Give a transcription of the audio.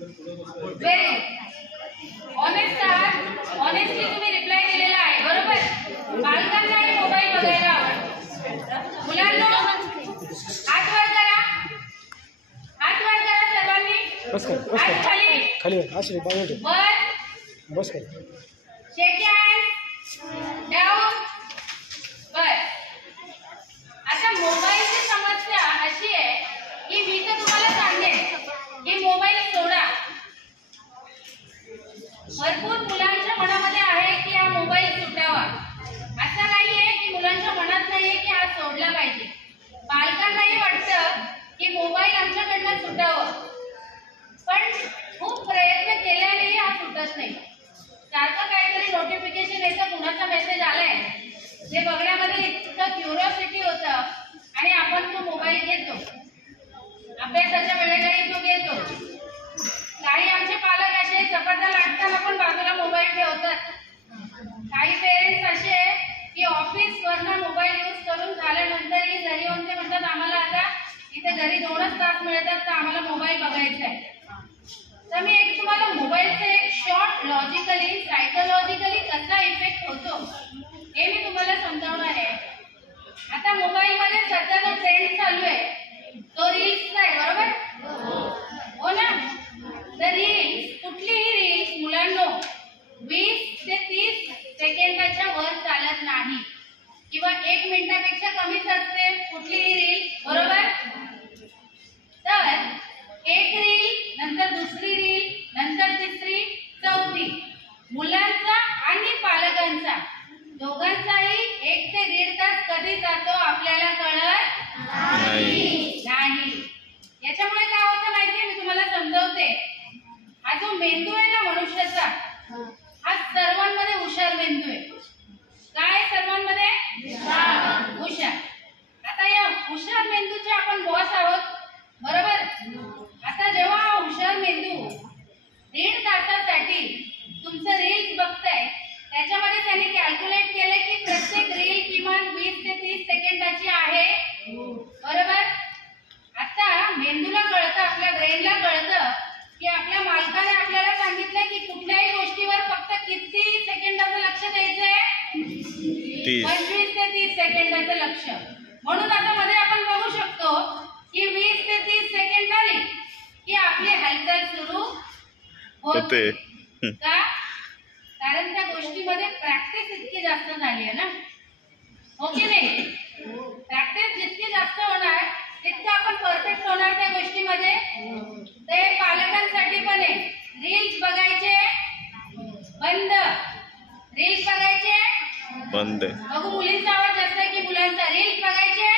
Very honest आहात, honestly तुम्ही reply दिलेला आहे, बरोबर. बालकांनाही मोबाईल बघायला आवडतो. मुलांनो हात वर करा, हात वर करा सर्वांनी. हात खाली खाली असे वर बस कर. शेक हँड डाऊन. बर, आता मोबाईलची समस्या अशी आहे की मी तर तुम्हाला सांगेन की मोबाईल सोडा. भरपूर मुलांच्या मनामध्ये आहे की हा मोबाईल सुटावा. असं नाहीये की मुलांच्या मनात नाहीये की हा सोडला पाहिजे. पालकांनाही वाटतं की मोबाईल आमच्याकडनं सुटावं, पण खूप प्रयत्न केल्यानेही हा सुटत नाही. सारखं काहीतरी नोटिफिकेशन येतं, कुणाचा मेसेज आलाय जे बघण्यामध्ये इतकं क्युरिओसिटी होतं आणि आपण तो मोबाईल घेतो. अभ्यासाच्या वेळेलाही तो घेतो. काही आमचे पालक असे चपात्या लाटताना पण बाजूला मोबाईल ठेवतात. काही पेरेंट्स असे की ऑफिस वरनं मोबाईल यूज करून झाल्यानंतरही घरी येऊन ते म्हणतात आम्हाला आता इथे घरी 2च तास मिळतात तर आम्हाला मोबाईल बघायचा आहे. तर मी एक तुम्हाला मोबाईलचा एक शॉर्ट लॉजिकली सायकोलॉजिकली कसा इफेक्ट होतो हे मी तुम्हाला समजावणार आहे. आता मोबाईल मध्ये सध्या जो ट्रेंड चालू आहे तो रील्सचा आहे, बरोबर हो ना. तर रील्स, कुठलीही रील्स मुलांनो 20 ते 30 सेकंदाच्या वर चालत नाही किंवा 1 मिनिटापेक्षा कमीच असते कुठलीही रील, बरोबर. तर एक रील नंतर दुसरी रील नंतर तिसरी चौथी, मुलांचा आणि पालकांचा दोघांचाही 1 ते 1.5 तास कधी जातो आपल्याला कळत नाही. याच्यामुळे काय होतं माहितीये, मी तुम्हाला समजावते. हा जो मेंदू आहे ना मनुष्याचा, हा सर्वांमध्ये हुशार मेंदू आहे. काय सर्वांमध्ये हुशार. आता या हुशार मेंदूचे आपण बॉस आहोत, बरोबर. आता जेव्हा हा हुशार मेंदू 1.5 तासासाठी तुमचं रील्स बघताय, त्याच्यामध्ये त्यांनी कॅल्क्युलेट केले की प्रत्येक रील किमान 20 ते 30 सेकंदाची आहे, बरोबर. आता मेंदूला कळतं, आपल्या ब्रेनला कळतं की आपल्या मालकाने आपल्याला सांगितलंय की कुठल्याही गोष्टीवर फक्त किती सेकंदाचं लक्ष द्यायचंय, 25 ते 30 सेकंदाचं लक्ष. म्हणून आता मध्ये आपण बघू शकतो की 20 ते 30 सेकंद झाली की आपली हालचाल सुरू होते. का? कारण त्या गोष्टीमध्ये प्रॅक्टिस इतकी जास्त झाली आहे ना, हो की नाही. प्रॅक्टिस जितकी जास्त होणार तितकं आपण परफेक्ट होणार त्या गोष्टीमध्ये. ते पालकांसाठी पण आहे. रील्स बघायचे बंद, रील्स बघायचे बंद. बघू मुलींचा आवाज जास्त आहे की मुलांचा. रील्स बघायचे